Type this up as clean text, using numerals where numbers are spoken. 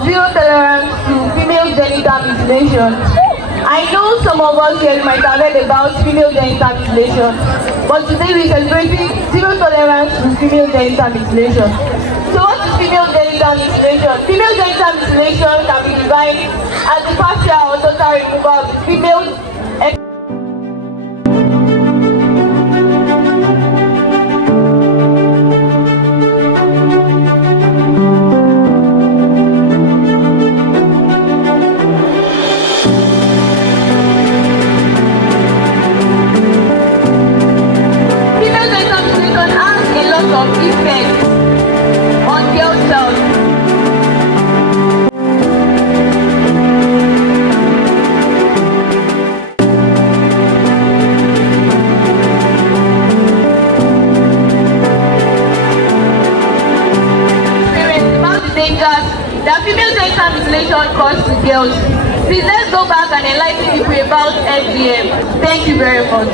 of zero tolerance to female genital mutilation. I know some of us here might have heard about female genital mutilation, but today we're celebrating zero tolerance to female genital mutilation. So what is female genital mutilation? Female genital mutilation can be defined as the partial or total removal of the female of effects on girl child. About the dangers that female genital mutilation causes to girls. Please let's go back and enlighten people about FGM. Thank you very much.